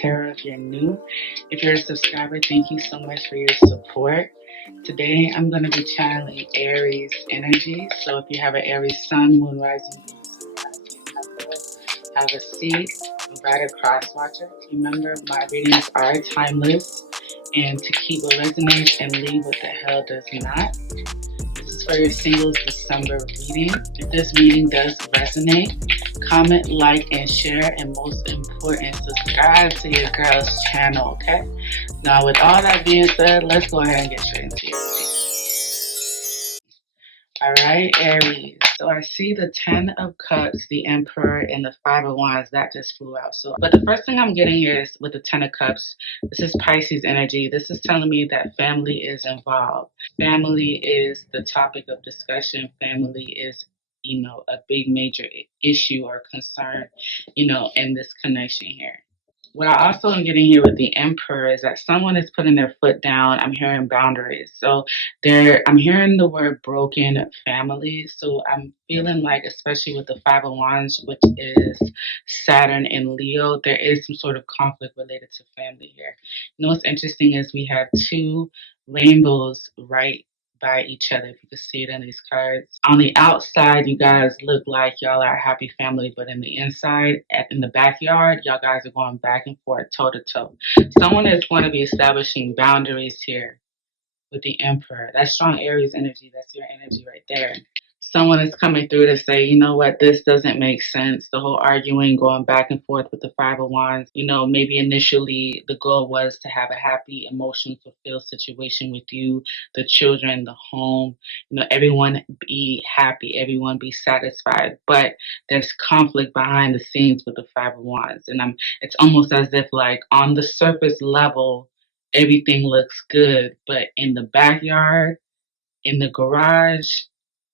Tarot if you're new. If you're a subscriber, thank you so much for your support. Today I'm going to be channeling Aries energy. So if you have an Aries sun, moon, rising, Venus, and Mars, have a seat, invite a cross watcher. Remember, my readings are timeless, and to keep what resonates and leave what the hell does not. This is for your singles December reading. If this reading does resonate, comment, like, and share, and most important, subscribe to your girl's channel, okay? Now, with all that being said, let's go ahead and get straight into your reading. All right, Aries. So I see the 10 of Cups, the Emperor, and the 5 of Wands. That just flew out. But the first thing I'm getting here is with the 10 of Cups, this is Pisces energy. This is telling me that family is involved. Family is the topic of discussion. Family is, a big major issue or concern, in this connection here. What I also am getting here with the Emperor is that someone is putting their foot down. I'm hearing boundaries. So I'm hearing the word broken family. So I'm feeling like, especially with the 5 of Wands, which is Saturn and Leo, there is some sort of conflict related to family here. What's interesting is we have two rainbows right by each other, if you can see it in these cards. On the outside, you guys look like y'all are a happy family, but in the inside, in the backyard, y'all guys are going back and forth, toe to toe. Someone is going to be establishing boundaries here with the Emperor. That's strong Aries energy. That's your energy right there. Someone is coming through to say, you know what, this doesn't make sense. The whole arguing, going back and forth with the 5 of Wands. Maybe initially the goal was to have a happy, emotion fulfilled situation with you, the children, the home. Everyone be happy, everyone be satisfied. But there's conflict behind the scenes with the 5 of Wands, and it's almost as if, like, on the surface level, everything looks good, but in the backyard, in the garage,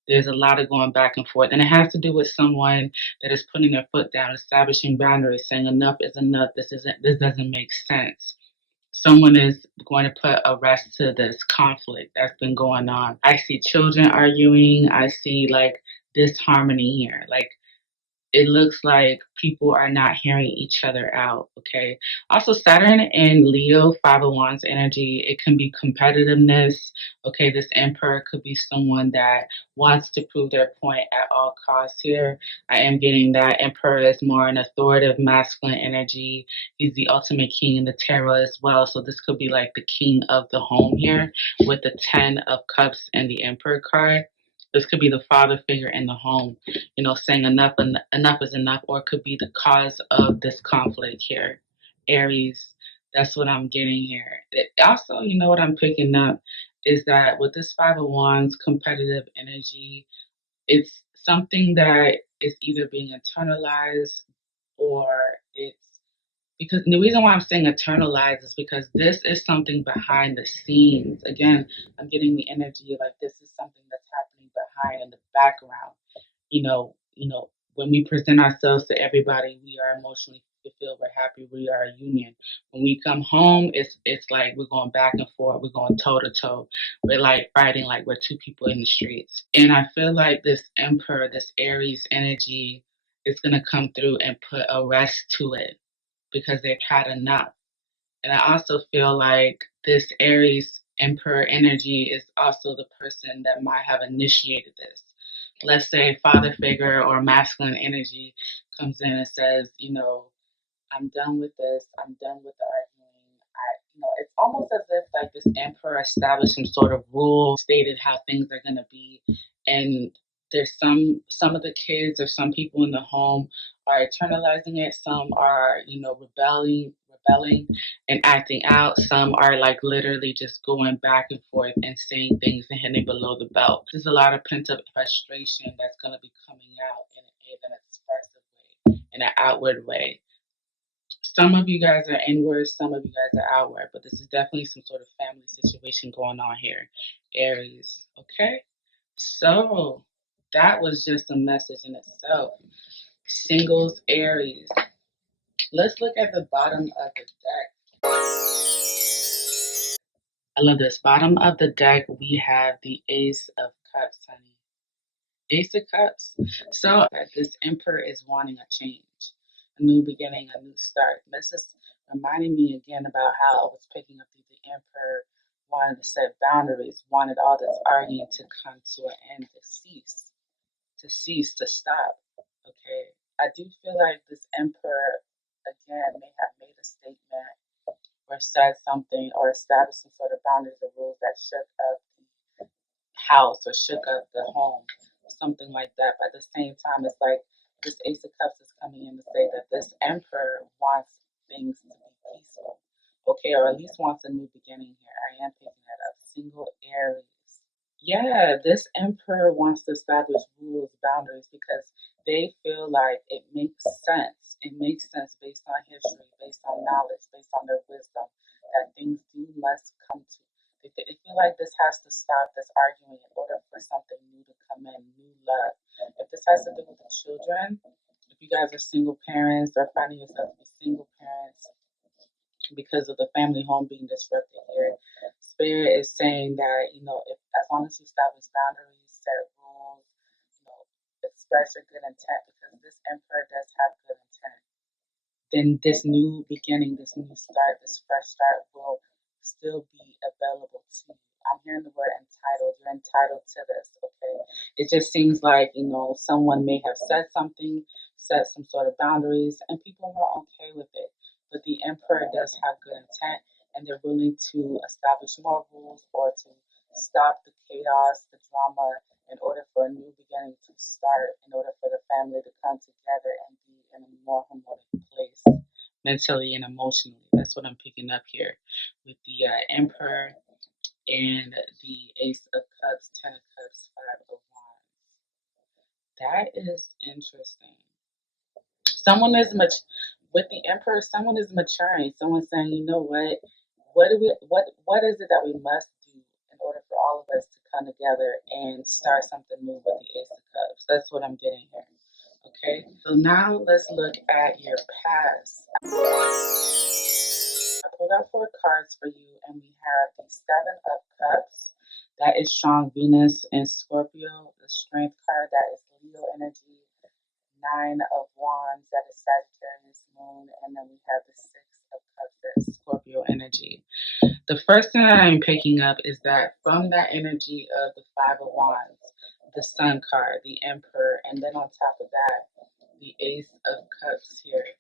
there's a lot of going back and forth. And it has to do with someone that is putting their foot down, establishing boundaries, saying enough is enough. This doesn't make sense. Someone is going to put a rest to this conflict that's been going on. I see children arguing. I see, like, disharmony here. Like, it looks like people are not hearing each other out, okay? Also, Saturn and Leo, 5 of Wands energy, it can be competitiveness, okay? This Emperor could be someone that wants to prove their point at all costs here. I am getting that Emperor is more an authoritative masculine energy. He's the ultimate king in the tarot as well, so this could be like the king of the home here with the 10 of Cups and the Emperor card. This could be the father figure in the home, saying enough is enough, or it could be the cause of this conflict here. Aries, that's what I'm getting here. Also, what I'm picking up is that with this 5 of Wands competitive energy, it's something that is either being internalized or it's because the reason why I'm saying internalized is because this is something behind the scenes. Again, I'm getting the energy of, like, this is something that's happening behind in the background. When we present ourselves to everybody, we are emotionally fulfilled. We're happy. We are a union. When we come home, it's like we're going back and forth. We're going toe to toe. We're like fighting like we're two people in the streets. And I feel like this Emperor, this Aries energy, is gonna come through and put a rest to it because they've had enough. And I also feel like this Aries Emperor energy is also the person that might have initiated this. Let's say father figure or masculine energy comes in and says, I'm done with this. I'm done with the arguing. It's almost as if, like, this Emperor established some sort of rule, stated how things are going to be, and there's some of the kids or some people in the home are internalizing it. Some are, rebelling and acting out. Some are, like, literally just going back and forth and saying things and hitting below the belt. There's a lot of pent up frustration that's going to be coming out in an expressive way, in an outward way. Some of you guys are inward, some of you guys are outward, but this is definitely some sort of family situation going on here, Aries. Okay? So that was just a message in itself. Singles, Aries. Let's look at the bottom of the deck. I love this. Bottom of the deck, we have the Ace of Cups, honey. Ace of Cups. So this Emperor is wanting a change, a new beginning, a new start. This is reminding me again about how I was picking up the Emperor wanted to set boundaries, wanted all this arguing to come to an end, to stop. Okay, I do feel like this Emperor again may have made a statement or said something or established some sort of boundaries or rules that shook up the house or shook up the home, something like that. But at the same time, it's like this Ace of Cups is coming in to say that this Emperor wants things to be peaceful, okay, or at least wants a new beginning here. I am picking that up. Single Aries. Yeah, this emperor wants to establish rules, boundaries, because they feel like it makes sense. It makes sense based on history, based on knowledge, based on their wisdom, that things do must come to. They feel like this has to stop this arguing in order for something new to come in, new love. If this has to do with the children, if you guys are single parents or finding yourself to be single parents, because of the family home being disrupted here. Spirit is saying that, if as long as you establish boundaries, set rules, express your good intent, because this emperor does have good intent, then this new beginning, this new start, this fresh start will still be available to you. I'm hearing the word entitled. You're entitled to this, okay? It just seems like, someone may have said something, set some sort of boundaries, and people were okay with it. But the emperor does have good intent, and they're willing to establish more rules or to stop the chaos, the drama, in order for a new beginning to start, in order for the family to come together and be in a more harmonious place mentally and emotionally. That's what I'm picking up here with the Emperor and the Ace of Cups, Ten of Cups, Five of Wands. That is interesting. Someone is much with the Emperor. Someone is maturing. Someone's saying, you know what is it that we must do in order for all of us to come together and start something new with the Ace of Cups? That's what I'm getting here. Okay, so now let's look at your past. I pulled out 4 cards for you, and we have the Seven of Cups. That is strong Venus and Scorpio. The Strength card, that is Leo energy. 9 of Wands, that is Sagittarius moon. And then we have the Six of Cups, that is Scorpio energy. The first thing that I'm picking up is that from that energy of the Five of Wands, the Sun card, the Emperor, and then on top of that, the Ace of Cups here.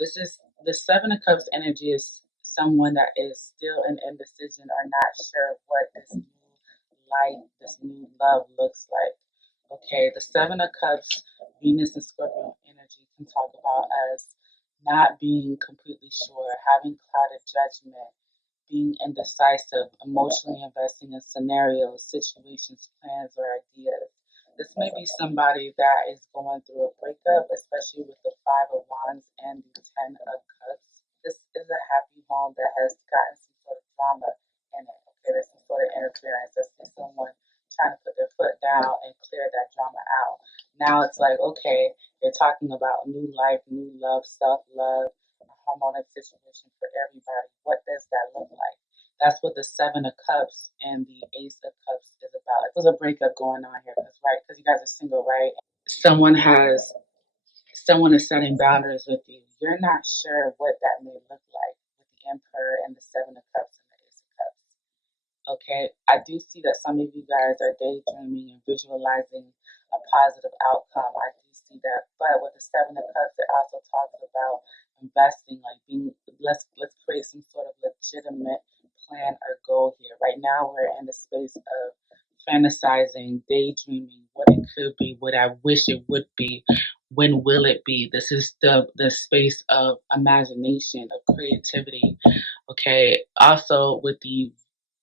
This is the Seven of Cups energy is someone that is still in indecision or not sure what this new light, this new love looks like. Okay, the Seven of Cups, Venus and Scorpio energy can talk about as not being completely sure, having clouded judgment, being indecisive, emotionally investing in scenarios, situations, plans, or ideas. This may be somebody that is going through a breakup, especially with the Five of Wands and the Ten of Cups. This is a happy home that has gotten some sort of drama in it. Okay, there's some sort of interference. There's someone trying to put their foot down and clear that drama out. Now it's like, okay, you're talking about new life, new love, self-love, harmonic situation for everybody. What does that look like? That's what the Seven of Cups and the Ace of Cups is about. There's a breakup going on here, because you guys are single, right? Someone has someone is setting boundaries with you. You're not sure what that may look like with the Emperor and the Seven of Cups and the Ace of Cups. Okay, I do see that some of you guys are daydreaming and visualizing a positive outcome. I do see that, but with the Seven of Cups, it also talks about investing, like let's create some sort of legitimate plan or goal here. Right now, we're in the space of fantasizing, daydreaming, what it could be, what I wish it would be, when will it be. This is the space of imagination, of creativity. Okay, also with the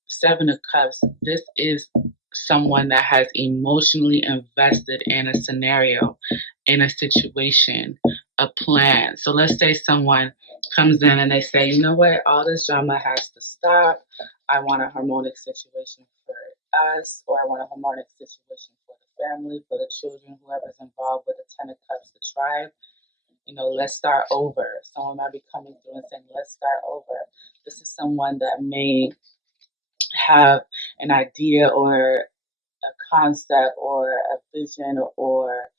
Seven of Cups, this is someone that has emotionally invested in a scenario, in a situation, a plan. So let's say someone comes in and they say, you know what, all this drama has to stop. I want a harmonic situation for us, or I want a harmonic situation for the family, for the children, whoever's involved with the Ten of Cups, the tribe. Let's start over. Someone might be coming through and saying, let's start over. This is someone that may have an idea or a concept or a vision or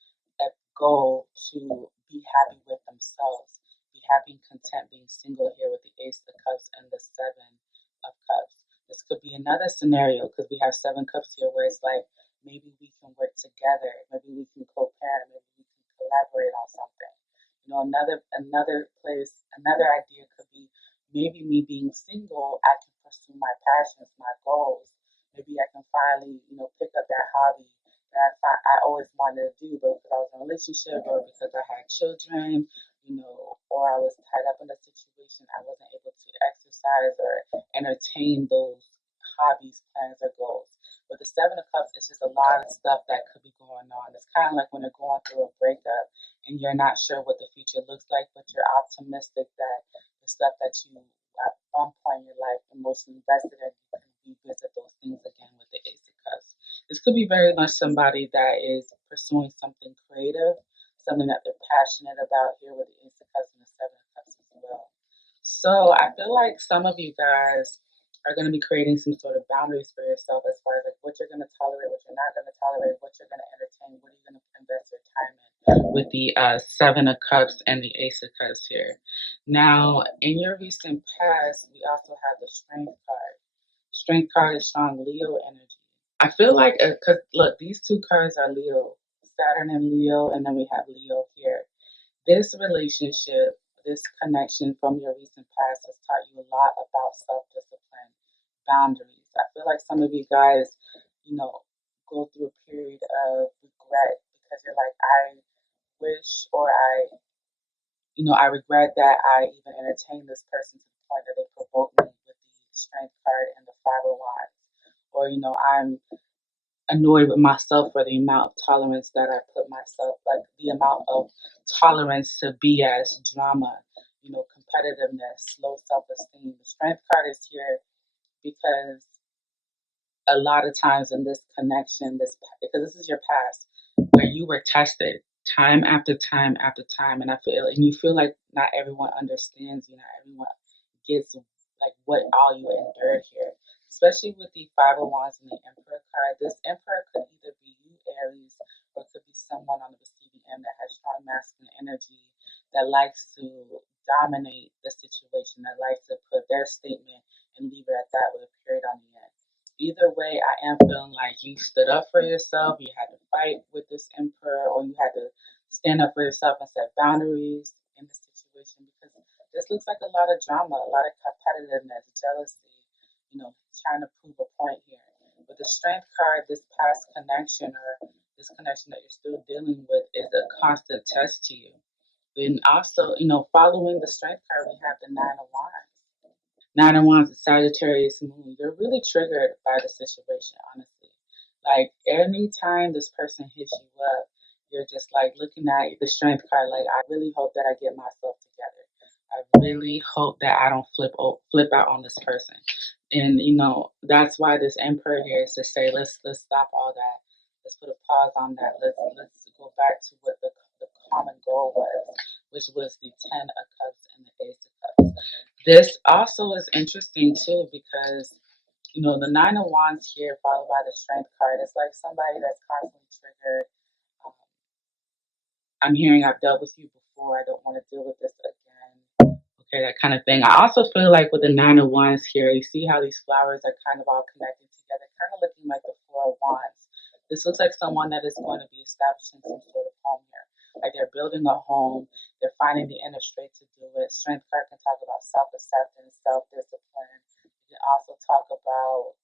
a goal to be happy with themselves, be be happy and content being single here with the Ace of Cups and the Seven of Cups. This could be another scenario because we have Seven Cups here where it's like maybe we can work together, maybe we can co-parent, maybe we can collaborate on something. You know, another idea could be maybe me being single, I can pursue my passions, my goals. Maybe I can finally, pick up that hobby that I always wanted to do, but because I was in a relationship or because I had children, or I was tied up in a situation, I wasn't able to exercise or entertain those hobbies, plans, or goals. With the Seven of Cups, it's just a lot of stuff that could be going on. It's kind of like when you're going through a breakup and you're not sure what the future looks like, but you're optimistic that the stuff that you at one point in your life emotionally invested in, you can revisit those things again with the Ace of Cups. This could be very much somebody that is pursuing something creative, something that they're passionate about here with the Ace of Cups and the Seven of Cups as well. So I feel like some of you guys are going to be creating some sort of boundaries for yourself as far as like what you're going to tolerate, what you're not going to tolerate, what you're going to entertain, what are you going to invest your time in with the Seven of Cups and the Ace of Cups here. Now, in your recent past, we also have the Strength card. Strength card is strong Leo energy. I feel like, because look, these two cards are Leo, Saturn and Leo, and then we have Leo here. This relationship, this connection from your recent past has taught you a lot about self discipline, boundaries. I feel like some of you guys, go through a period of regret because you're like, I wish or I regret that I even entertained this person to the point that they provoked me with the Strength card and the Five of Wands. Or, I'm annoyed with myself for the amount of tolerance that I put myself, like the amount of tolerance to BS, drama, competitiveness, low self esteem. The Strength card is here because a lot of times in this connection, because this is your past, where you were tested time after time after time, and you feel like not everyone understands you, not everyone gets like what all you endured here. Especially with the Five of Wands and the Emperor card. This Emperor could either be you, Aries, or it could be someone on the receiving end that has strong masculine energy that likes to dominate the situation, that likes to put their statement and leave it at that with a period on the end. Either way, I am feeling like you stood up for yourself. You had to fight with this emperor, or you had to stand up for yourself and set boundaries in the situation because this looks like a lot of drama, a lot of competitiveness, jealousy, trying to prove a point here. With the Strength card, this past connection or this connection that you're still dealing with is a constant test to you. And also, following the Strength card, we have the Nine of Wands. Nine of Wands, the Sagittarius moon. You're really triggered by the situation, honestly. Like anytime this person hits you up, you're just like looking at the Strength card. Like I really hope that I get myself together. I really hope that I don't flip out on this person. And that's why this Emperor here is to say let's stop all that. Let's put a pause on that. Let's go back to what the common goal was, which was the Ten of Cups and the Ace of Cups. This also is interesting too because the Nine of Wands here followed by the Strength card. It's like somebody that's constantly triggered. Um, I'm hearing I've dealt with you before. I don't want to deal with this again. Okay, that kind of thing. I also feel like with the Nine of Wands here, you see how these flowers are kind of all connected together, kind of looking like the Four of Wands. This looks like someone that is going to be establishing some sort of home here. Like they're building a home, they're finding the inner strength to do it. Strength card can talk about self-acceptance, self-discipline. You can also talk about,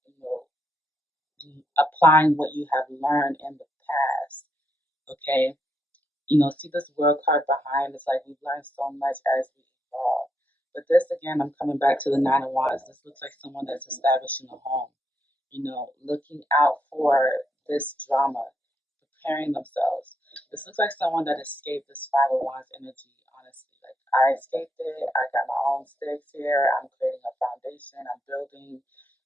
applying what you have learned in the past. Okay, see this world card behind. It's like we've learned so much as we evolve. But this again, I'm coming back to the Nine of Wands. This looks like someone that's establishing a home, looking out for this drama, preparing themselves. This looks like someone that escaped this Five of Wands energy, honestly. Like I escaped it, I got my own stakes here, I'm creating a foundation, I'm building.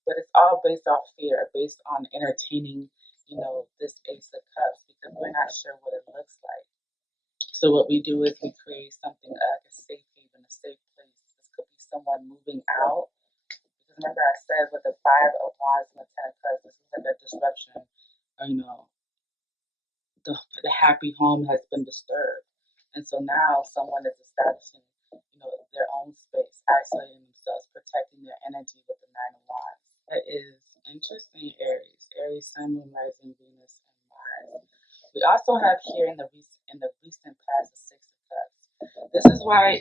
But it's all based off fear, based on entertaining, this Ace of Cups because we're not sure what it looks like. So what we do is we create something like a safe haven, a safe place. This could be someone moving out. Because remember I said with the Five of Wands and the Ten of Cups, this is like a disruption. The happy home has been disturbed. And so now someone is establishing their own space, isolating themselves, protecting their energy with the Nine of Wands. That is interesting, Aries. Aries, Sun, Moon, Rising, Venus, and Mars. We also have here in the recent past the Six of Cups. This is why,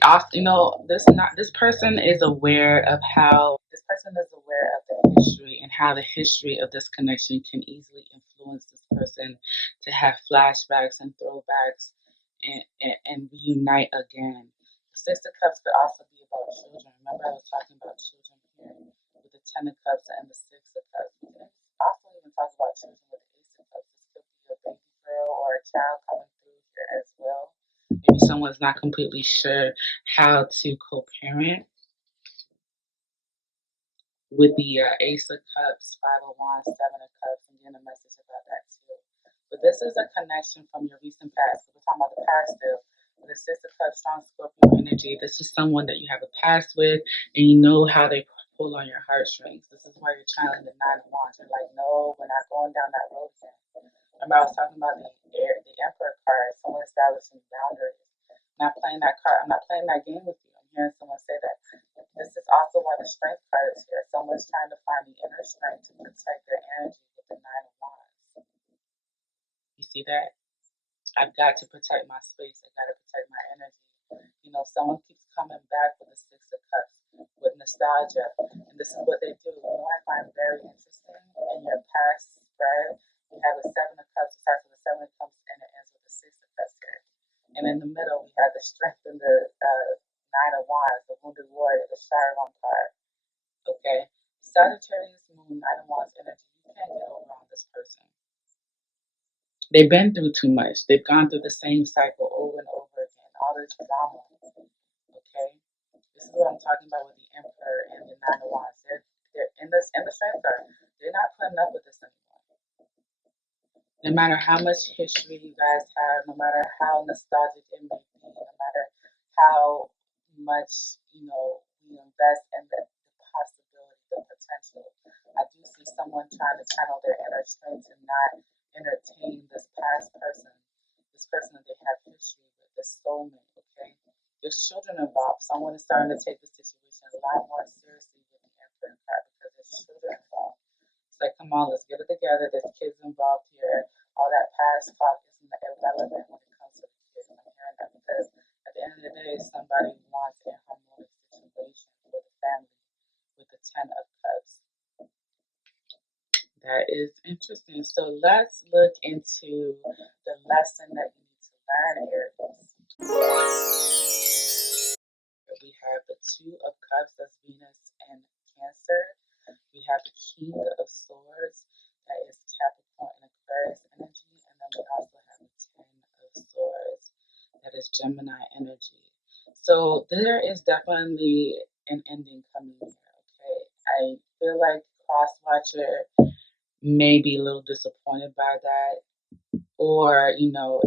this person is aware of the history and how the history of this connection can easily influence this person to have flashbacks and throwbacks and reunite again. The Six of Cups could also be about children. Remember, I was talking about children here with the Ten of Cups and the Six of Cups. We can also even talk about children with the Ace of Cups. This could be a baby girl or a child coming through here as well. Maybe someone's not completely sure how to co-parent with the Ace of Cups, Five of Wands, Seven of Cups, and getting a message about that too. But this is a connection from your recent past. We're talking about the past still. The Six of Cups, strong Scorpio energy. This is someone that you have a past with, and you know how they pull on your heartstrings. This is why you're channeling the Nine of Wands. You're like, no, we're not going down that road again. Remember, I was talking about the Emperor card, someone establishing boundaries. I'm not playing that card. I'm not playing that game with you. I'm hearing someone say that. This is also why the Strength card is here. Someone's trying to find the inner strength to protect their energy with the Nine of Wands. You see that? I've got to protect my space. I've got to protect my energy. Someone keeps coming back with the Six of Cups, with nostalgia. And this is what they do. I find very interesting in your past spread, we have the Seven of Cups. It starts with the Seven of Cups and it ends with the Six of Cups here. And in the middle, we have the Strength and the Nine of Wands, the Wounded Warrior, the Chiron card. Okay? Sagittarius, Moon, Nine of Wands energy. You can't get over on this person. They've been through too much. They've gone through the same cycle over and over again. All this drama. Okay? This is what I'm talking about with the Emperor and the Nine of Wands. They're in the Strength card. They're not putting up with this anymore. No matter how much history you guys have, no matter how nostalgic it may be, no matter how much, we invest in the possibility, the potential. I do see someone trying to channel their inner strength and not entertain this past person, this person that they have history with, this soulmate, okay? There's children involved. Someone is starting to take the situation a lot more seriously with the Emperor card because there's children involved. It's like, come on, let's get it together. There's kids involved here. All that past talk is irrelevant when it comes to the kids. I'm hearing that because at the end of the day, somebody wants a harmonious situation for the family with the Ten of Cups. That is interesting. So let's look into the lesson that you need to learn, Aries. We have the Two of Cups, that's Venus and Cancer. We have the King of Swords, that is Capricorn and Aquarius energy. And then we also have the Ten of Swords, that is Gemini energy. So there is definitely an ending coming here, okay? I feel like Cross Watcher may be a little disappointed by that, or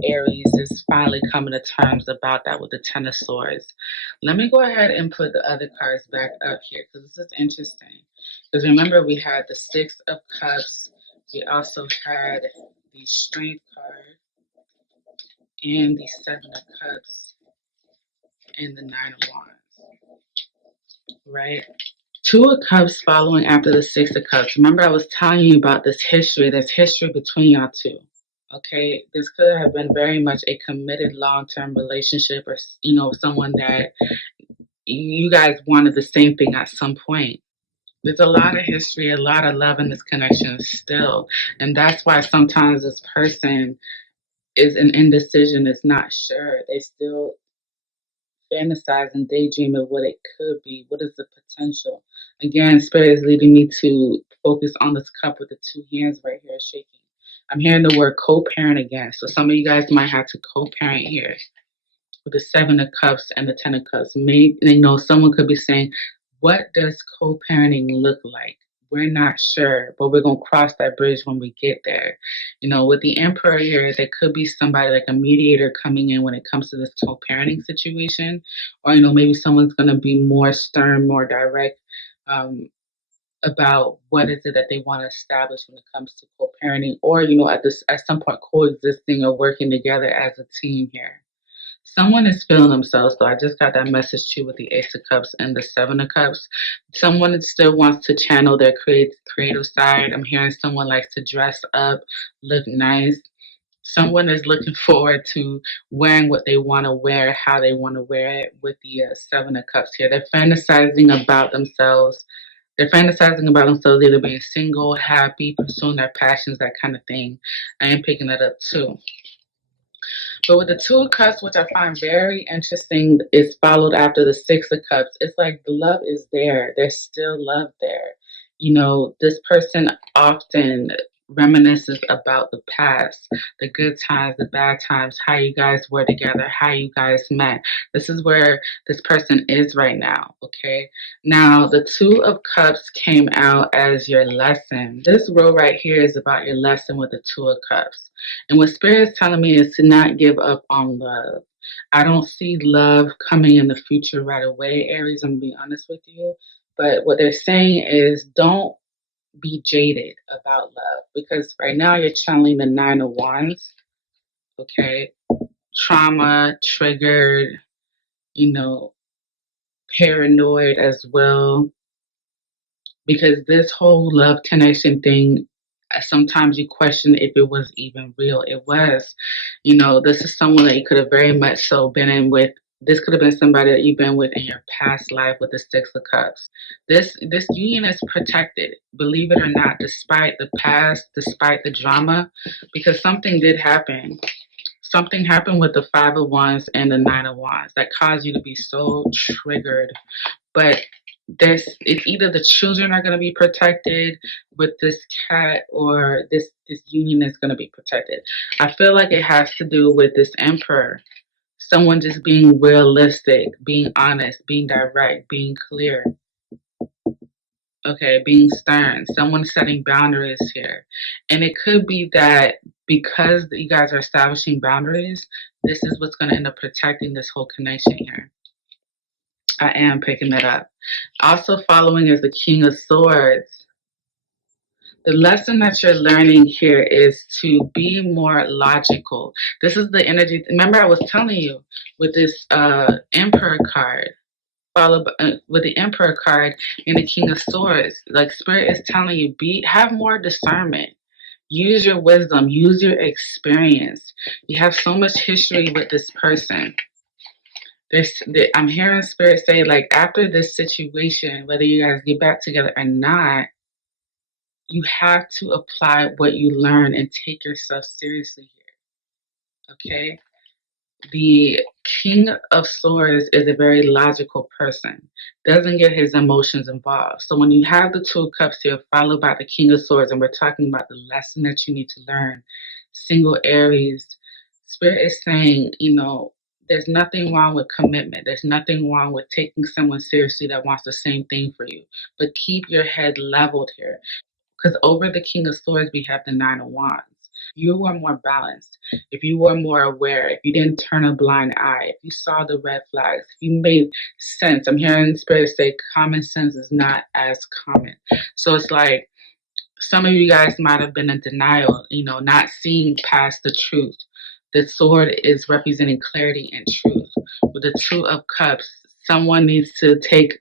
Aries is finally coming to terms about that with the Ten of Swords. Let me go ahead and put the other cards back up here because this is interesting. Because remember, we had the Six of Cups, we also had the Strength card, and the Seven of Cups, and the Nine of Wands, right? Two of Cups following after the Six of Cups. Remember, I was telling you about this history. There's history between y'all two. Okay, this could have been very much a committed long-term relationship, or someone that you guys wanted the same thing at some point. There's a lot of history, a lot of love in this connection still, and that's why sometimes this person is an indecision, is not sure. They still fantasize and daydream of what it could be. What is the potential? Again, Spirit is leading me to focus on this cup with the two hands right here shaking. I'm hearing the word co-parent again. So some of you guys might have to co-parent here with the Seven of Cups and the Ten of Cups. Maybe, someone could be saying, what does co-parenting look like? We're not sure, but we're going to cross that bridge when we get there. With the Emperor here, there could be somebody like a mediator coming in when it comes to this co-parenting situation. Or, maybe someone's going to be more stern, more direct about what is it that they want to establish when it comes to co-parenting, or, at some point coexisting or working together as a team here. Someone is feeling themselves, so I just got that message too with the Ace of Cups and the Seven of Cups. Someone still wants to channel their creative side. I'm hearing someone likes to dress up, look nice. Someone is looking forward to wearing what they want to wear, how they want to wear it with the Seven of Cups here. They're fantasizing about themselves. They're fantasizing about themselves either being single, happy, pursuing their passions, that kind of thing. I am picking that up too. But with the Two of Cups, which I find very interesting, is followed after the Six of Cups. It's like the love is there. There's still love there. You know, this person often reminisces about the past, the good times, the bad times, how you guys were together, how you guys met. This is where this person is right now, okay? Now, the Two of Cups came out as your lesson. This row right here is about your lesson with the Two of Cups. And what Spirit is telling me is to not give up on love. I don't see love coming in the future right away, Aries. I'm going to be honest with you. But what they're saying is don't be jaded about love, because right now you're channeling the Nine of Wands. Okay. Trauma, triggered, you know, paranoid as well. Because this whole love connection thing, sometimes you question if it was even real. It was. You know, this is someone that you could have very much so been in with. This could have been somebody that you've been with in your past life with the Six of Cups. This union is protected, believe it or not, despite the past, despite the drama, because something did happen. Something happened with the Five of Wands and the Nine of Wands that caused you to be so triggered. But it's either the children are going to be protected with this cat, or this union is going to be protected. I feel like it has to do with this Emperor. Someone just being realistic, being honest, being direct, being clear. Okay, being stern. Someone setting boundaries here. And it could be that because you guys are establishing boundaries, this is what's going to end up protecting this whole connection here. I am picking that up. Also following is the King of Swords. The lesson that you're learning here is to be more logical. This is the energy. Remember, I was telling you with this Emperor card, followed with the Emperor card and the King of Swords. Like Spirit is telling you, have more discernment. Use your wisdom. Use your experience. You have so much history with this person. I'm hearing Spirit say, like, after this situation, whether you guys get back together or not, you have to apply what you learn and take yourself seriously here. Okay? The King of Swords is a very logical person, doesn't get his emotions involved. So when you have the Two of Cups here, followed by the King of Swords, and we're talking about the lesson that you need to learn, single Aries, Spirit is saying, you know, there's nothing wrong with commitment. There's nothing wrong with taking someone seriously that wants the same thing for you. But keep your head leveled here. Because over the King of Swords, we have the Nine of Wands. You were more balanced, if you were more aware, if you didn't turn a blind eye, if you saw the red flags, if you made sense. I'm hearing Spirit say common sense is not as common. So it's like some of you guys might have been in denial, you know, not seeing past the truth. The sword is representing clarity and truth. With the Two of Cups, someone needs to take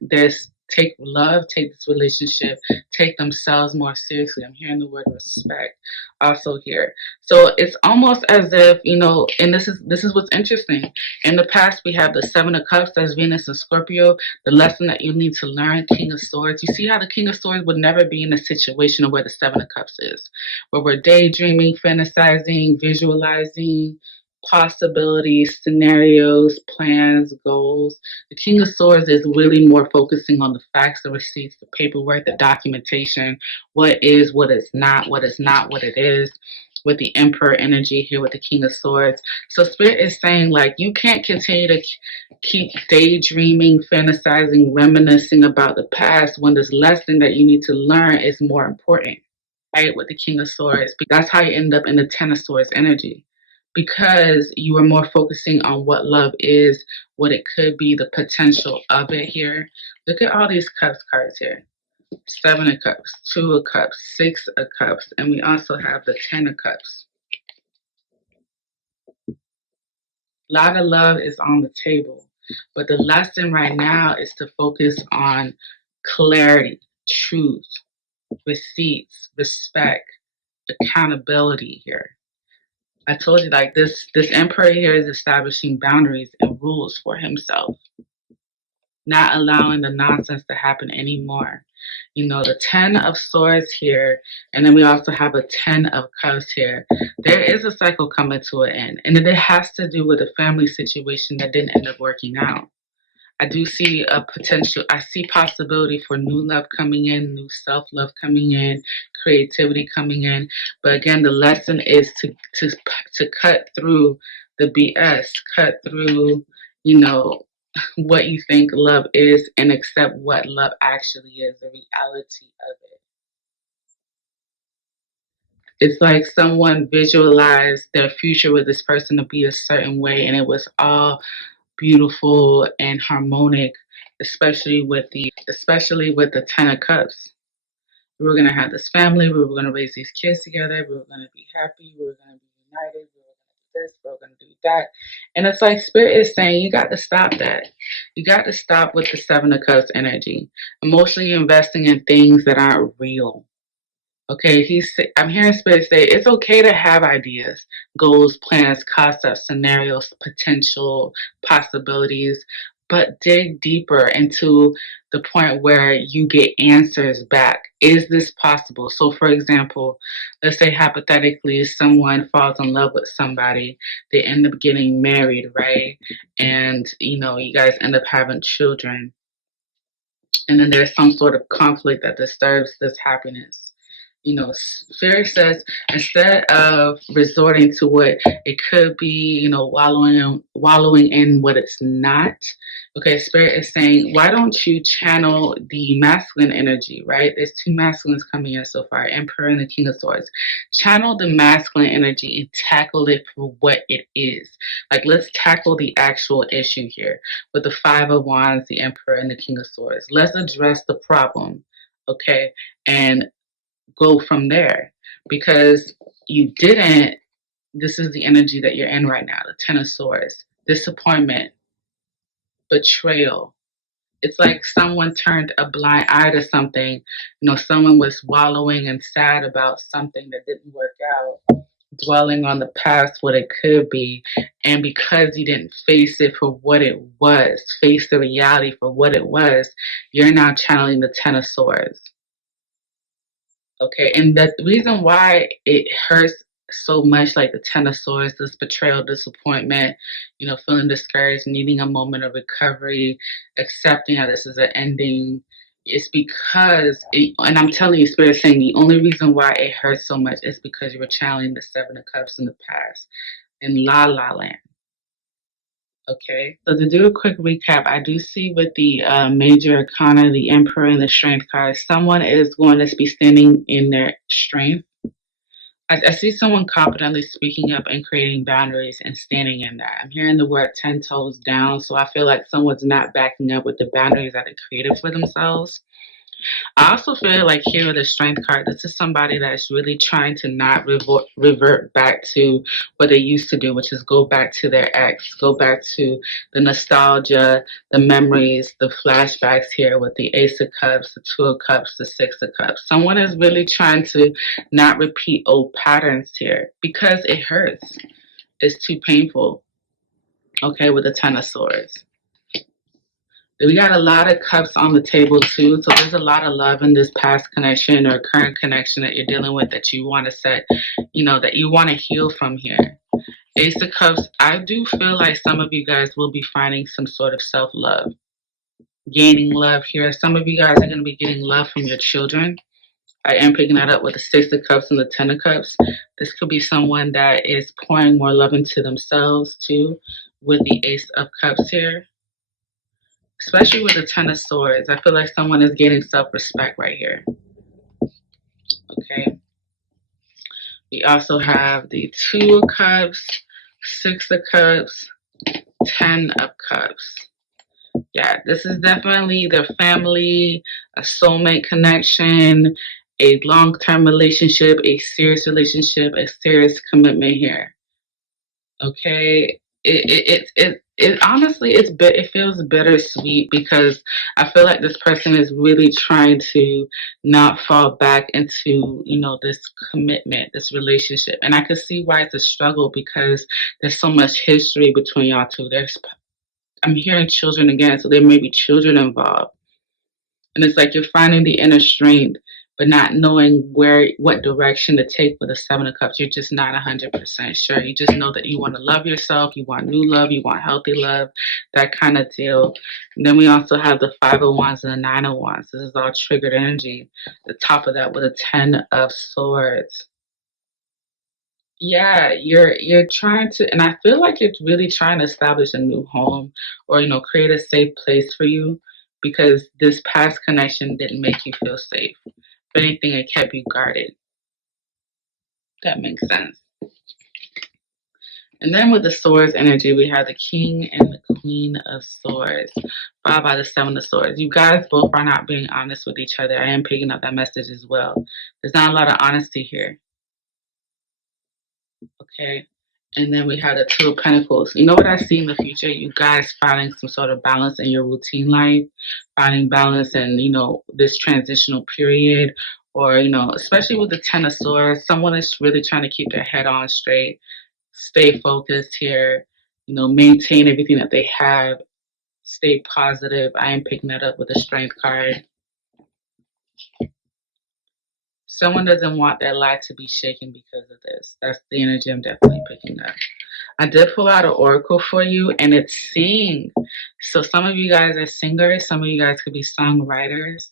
love, take this relationship, take themselves more seriously. I'm hearing the word respect also here. So it's almost as if, you know, and this is what's interesting. In the past, we have the Seven of Cups, that's Venus and Scorpio. The lesson that you need to learn, King of Swords. You see how the King of Swords would never be in a situation of where the Seven of Cups is, where we're daydreaming, fantasizing, visualizing possibilities, scenarios, plans, goals. The King of Swords is really more focusing on the facts, the receipts, the paperwork, the documentation, what is, what is not, what is not, what it is. With the Emperor energy here with the King of Swords. So Spirit is saying, like, you can't continue to keep daydreaming, fantasizing, reminiscing about the past when this lesson that you need to learn is more important, right? With the King of Swords. That's how you end up in the Ten of Swords energy. Because you are more focusing on what love is, what it could be, the potential of it here. Look at all these cups cards here. Seven of Cups, Two of Cups, Six of Cups, and we also have the Ten of Cups. A lot of love is on the table. But the lesson right now is to focus on clarity, truth, receipts, respect, accountability here. I told you, like, this emperor here is establishing boundaries and rules for himself, not allowing the nonsense to happen anymore. You know, the 10 of swords here, and then we also have a 10 of cups here. There is a cycle coming to an end, and it has to do with a family situation that didn't end up working out. I do see a potential, I see possibility for new love coming in, new self-love coming in, creativity coming in. But again, the lesson is to cut through the BS, cut through, you know, what you think love is and accept what love actually is, the reality of it. It's like someone visualized their future with this person to be a certain way, and it was all beautiful and harmonic, especially with the 10 of cups. We were gonna have this family, we were gonna raise these kids together, we were gonna be happy, we were gonna be united, we were gonna do this, we were gonna do that. And it's like spirit is saying you got to stop that. You got to stop with the 7 of cups energy. Emotionally investing in things that aren't real. Okay, I'm hearing Spirit say it's okay to have ideas, goals, plans, concepts, scenarios, potential possibilities, but dig deeper into the point where you get answers back. Is this possible? So, for example, let's say hypothetically someone falls in love with somebody, they end up getting married, right? And you guys end up having children, and then there's some sort of conflict that disturbs this happiness. Spirit says instead of resorting to what it could be, wallowing in what it's not. Okay, Spirit is saying, why don't you channel the masculine energy, right? There's two masculines coming in so far, Emperor and the King of Swords. Channel the masculine energy and tackle it for what it is. Like, let's tackle the actual issue here with the 5 of Wands, the Emperor, and the King of Swords. Let's address the problem, okay? And go from there, because you didn't. This is the energy that you're in right now, the 10 of Swords. Disappointment, betrayal. It's like someone turned a blind eye to something. Someone was wallowing and sad about something that didn't work out, dwelling on the past, what it could be. And because you didn't face it for what it was, face the reality for what it was, you're now channeling the 10 of Swords. Okay, and the reason why it hurts so much, like the 10 of Swords, this betrayal, disappointment, feeling discouraged, needing a moment of recovery, accepting that this is an ending, it's because, and I'm telling you, Spirit saying the only reason why it hurts so much is because you were channeling the 7 of Cups in the past, in La La Land. Okay, so to do a quick recap, I do see with the major arcana, the Emperor and the Strength card, someone is going to be standing in their strength. I see someone confidently speaking up and creating boundaries and standing in that. I'm hearing the word 10 toes down, so I feel like someone's not backing up with the boundaries that they created for themselves. I also feel like here with the Strength card, this is somebody that's really trying to not revert back to what they used to do, which is go back to their ex, go back to the nostalgia, the memories, the flashbacks here with the Ace of Cups, the 2 of Cups, the 6 of Cups. Someone is really trying to not repeat old patterns here because it hurts. It's too painful, okay, with the 10 of Swords. We got a lot of cups on the table too, so there's a lot of love in this past connection or current connection that you're dealing with that you want to set, that you want to heal from here. Ace of Cups, I do feel like some of you guys will be finding some sort of self-love, gaining love here. Some of you guys are going to be getting love from your children. I am picking that up with the 6 of Cups and the 10 of Cups. This could be someone that is pouring more love into themselves too, with the Ace of Cups here. Especially with the 10 of Swords, I feel like someone is getting self-respect right here. Okay. We also have the 2 of Cups, 6 of Cups, 10 of Cups. Yeah, this is definitely their family, a soulmate connection, a long-term relationship, a serious commitment here. Okay. it honestly it feels bittersweet because I feel like this person is really trying to not fall back into, you know, this commitment, this relationship. And I can see why it's a struggle because there's so much history between y'all two. I'm hearing children again, so there may be children involved. And it's like you're finding the inner strength, but not knowing what direction to take with the Seven of Cups. You're just not 100% sure. You just know that you want to love yourself, you want new love, you want healthy love, that kind of deal. And then we also have the Five of Wands and the Nine of Wands. This is all triggered energy. The top of that with a Ten of Swords. Yeah, you're trying to, and I feel like you're really trying to establish a new home, or, you know, create a safe place for you, because this past connection didn't make you feel safe. If anything, it kept you guarded. That makes sense. And then with the Swords energy, we have the King and the Queen of Swords, followed by the Seven of Swords. You guys both are not being honest with each other. I am picking up that message as well. There's not a lot of honesty here. Okay. And then we have the Two of Pentacles. You know what I see in the future? You guys finding some sort of balance in your routine life, finding balance in, you know, this transitional period, or, you know, especially with the Ten of Swords, someone is really trying to keep their head on straight, stay focused here, you know, maintain everything that they have, stay positive. I am picking that up with the Strength card. Someone doesn't want their life to be shaken because of this. That's the energy I'm definitely picking up. I did pull out an oracle for you, and it's sing. So some of you guys are singers. Some of you guys could be songwriters.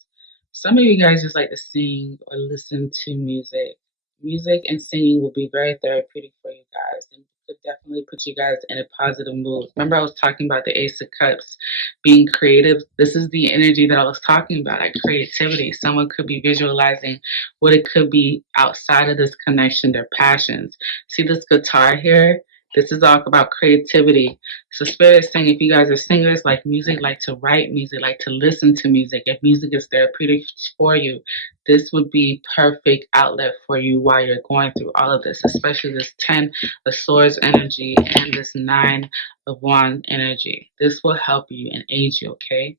Some of you guys just like to sing or listen to music. Music and singing will be very therapeutic for you guys, and could definitely put you guys in a positive mood. Remember, I was talking about the Ace of Cups being creative. This is the energy that I was talking about, like creativity. Someone could be visualizing what it could be outside of this connection, their passions. See this guitar here? This is all about creativity. So Spirit is saying, if you guys are singers, like music, like to write music, like to listen to music, if music is therapeutic for you, this would be perfect outlet for you while you're going through all of this, especially this 10 of Swords energy and this 9 of Wands energy. This will help you and aid you, okay?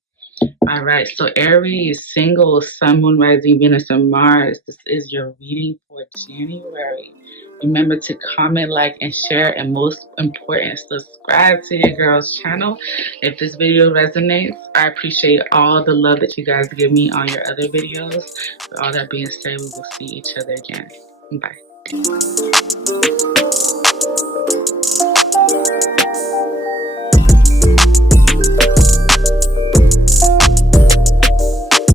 All right, so Aries, single, Sun, Moon, Rising, Venus, and Mars. This is your reading for January. Remember to comment, like, and share, and most important, subscribe to your girl's channel. If this video resonates, I appreciate all the love that you guys give me on your other videos. With all that being said, we will see each other again. Bye.